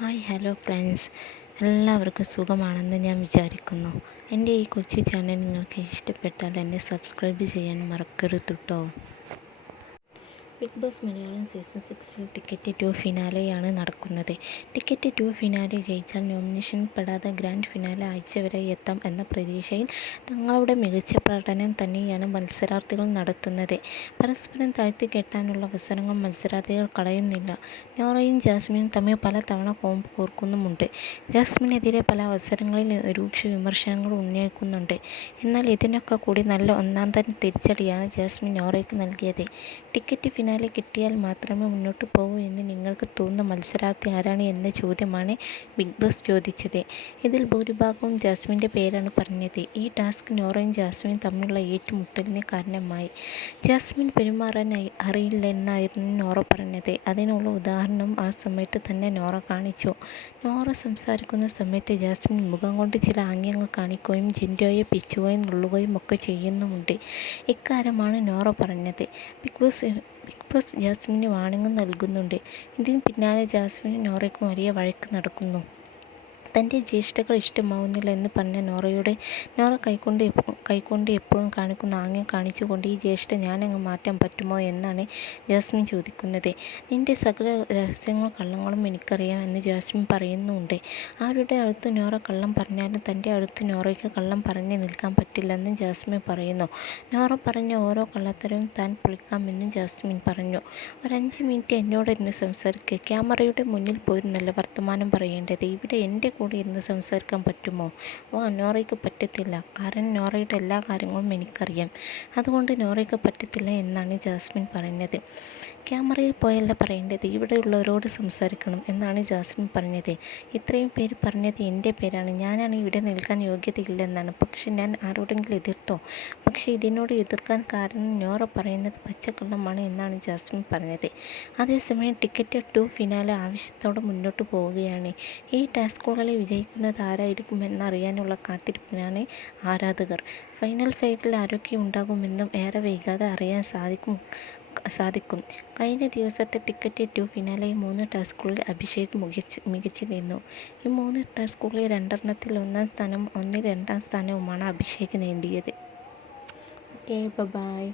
Hi hello friends, എല്ലാവർക്കും സുഖമാണെന്ന് ഞാൻ വിചാരിക്കുന്നു. എൻ്റെ ഈ കൊച്ചു ചാനൽ നിങ്ങൾക്ക് ഇഷ്ടപ്പെട്ടാൽ എന്നെ സബ്സ്ക്രൈബ് ചെയ്യാൻ മറക്കരുത് കേട്ടോ. Bigg Boss Malayalam season 6 ticket 2 ഫിനാലെയാണ് നടക്കുന്നത്. ടിക്കറ്റ് 2 ഫിനാലെ ജയിച്ചാൽ നോമിനേഷൻ പെടാതെ ഗ്രാൻഡ് ഫിനാലെ ആഴ്ച വരെ എത്താം എന്ന പ്രതീക്ഷയിൽ തങ്ങളുടെ മികച്ച പ്രകടനം തന്നെയാണ് മത്സരാർത്ഥികൾ നടത്തുന്നത്. പരസ്പരം താഴ്ത്തിക്കെട്ടാനുള്ള അവസരങ്ങൾ മത്സരാർത്ഥികൾ കളയുന്നില്ല. നോറയും ജാസ്മിനും തമ്മിൽ പല തവണ കോമ്പ് കോർക്കുന്നുമുണ്ട്. ജാസ്മിനെതിരെ പല അവസരങ്ങളിൽ രൂക്ഷ വിമർശനങ്ങൾ ഉന്നയിക്കുന്നുണ്ട്. എന്നാൽ ഇതിനൊക്കെ കൂടി നല്ല ഒന്നാന്തരം തിരിച്ചടിയാണ് ജാസ്മിൻ നോറയ്ക്ക് നൽകിയത്. ടിക്കറ്റ് ഫിനാലെ കിട്ടിയാൽ മാത്രമേ മുന്നോട്ട് പോകൂ എന്ന് നിങ്ങൾക്ക് തോന്നുന്ന മത്സരാർത്ഥി ആരാണ് എന്ന ചോദ്യമാണ് ബിഗ് ബോസ് ചോദിച്ചത്. ഇതിൽ ഭൂരിഭാഗവും ജാസ്മിൻ്റെ പേരാണ് പറഞ്ഞത്. ഈ ടാസ്ക് നോറയും ജാസ്മിനും തമ്മിലുള്ള ഏറ്റുമുട്ടലിന് കാരണമായി. ജാസ്മിൻ പെരുമാറാൻ അറിയില്ലെന്നായിരുന്നു നോറ പറഞ്ഞത്. അതിനുള്ള ഉദാഹരണം ആ സമയത്ത് തന്നെ നോറ കാണിച്ചു. നോറ സംസാരിക്കുന്ന സമയത്ത് ജാസ്മിൻ മുഖം കൊണ്ട് ചില ആംഗ്യങ്ങൾ കാണിക്കുകയും ജിൻഡോയെ പിച്ചുകയും നുള്ളുകയും ഒക്കെ ചെയ്യുന്നുമുണ്ട്. ഇക്കാര്യമാണ് നോറ പറഞ്ഞത്. ബിഗ് ബോസ് ജാസ്മിന് വാണിംഗ് നൽകുന്നുണ്ട്. ഇതിന് പിന്നാലെ ജാസ്മിനും നോറയ്ക്കും വലിയ വഴക്ക് നടക്കുന്നു. തൻ്റെ ജ്യേഷ്ഠകൾ ഇഷ്ടമാവുന്നില്ല എന്ന് പറഞ്ഞ നോറ കൈകൊണ്ട് എപ്പോഴും കാണിക്കുന്ന ആംഗ്യം കാണിച്ചുകൊണ്ട് ഈ ജ്യേഷ്ഠ ഞാനങ്ങ് മാറ്റാൻ പറ്റുമോ എന്നാണ് ജാസ്മിൻ ചോദിക്കുന്നത്. നിൻ്റെ സകല രഹസ്യങ്ങളും കള്ളങ്ങളും എനിക്കറിയാം എന്ന് ജാസ്മിൻ പറയുന്നുമുണ്ട്. ആരുടെ അടുത്ത് നോറ കള്ളം പറഞ്ഞാലും തൻ്റെ അടുത്ത് നോറയ്ക്ക് കള്ളം പറഞ്ഞ് നിൽക്കാൻ പറ്റില്ലെന്നും ജാസ്മിൻ പറയുന്നു. നോറ പറഞ്ഞ ഓരോ കള്ളത്തരവും താൻ പൊളിക്കാമെന്നും ജാസ്മിൻ പറഞ്ഞു. ഒരു 5 മിനിറ്റ് എന്നോടിരുന്ന് സംസാരിക്കുക. ക്യാമറയുടെ മുന്നിൽ പോയിരുന്നല്ല വർത്തമാനം പറയേണ്ടത്. ഇവിടെ എൻ്റെ കൂടെ ഇരുന്ന് സംസാരിക്കാൻ പറ്റുമോ? നോറയ്ക്ക് പറ്റത്തില്ല. കാരണം നോറയുടെ എല്ലാ കാര്യങ്ങളും എനിക്കറിയാം. അതുകൊണ്ട് നോറയ്ക്ക് പറ്റത്തില്ല എന്നാണ് ജാസ്മിൻ പറഞ്ഞത്. ക്യാമറയിൽ പോയല്ല പറയേണ്ടത്, ഇവിടെയുള്ളവരോട് സംസാരിക്കണം എന്നാണ് ജാസ്മിൻ പറഞ്ഞത്. ഇത്രയും പേര് പറഞ്ഞത് എൻ്റെ പേരാണ്. ഞാനാണ് ഇവിടെ നിൽക്കാൻ യോഗ്യതയില്ലെന്നാണ്. പക്ഷെ ഞാൻ ആരോടെങ്കിലും എതിർത്തോ? പക്ഷേ ഇതിനോട് എതിർക്കാൻ കാരണം നോറ പറയുന്നത് പച്ചക്കള്ളമാണ് എന്നാണ് ജാസ്മിൻ പറഞ്ഞത്. അതേസമയം ടിക്കറ്റ് 2 ഫിനാലെ ആവേശത്തോടെ മുന്നോട്ട് പോവുകയാണ്. ഈ ടാസ്കുകളിൽ വിജയിക്കുന്നത് ആരായിരിക്കുമെന്നറിയാനുള്ള കാത്തിരിപ്പിലാണ് ആരാധകർ. ഫൈനൽ 5-ൽ ആരൊക്കെ ഉണ്ടാകുമെന്നും ഏറെ വൈകാതെ അറിയാൻ സാധിക്കും. കഴിഞ്ഞ ദിവസത്തെ ടിക്കറ്റ് 2 ഫിനാലെ 3 ടാസ്കുകളിൽ അഭിഷേക് മികച്ചു നിന്നു. ഈ 3 ടാസ്കുകളിൽ 2 1-ാം സ്ഥാനവും 1-ൽ 2-ാം സ്ഥാനവുമാണ് അഭിഷേക് നേടിയത്. Okay, by.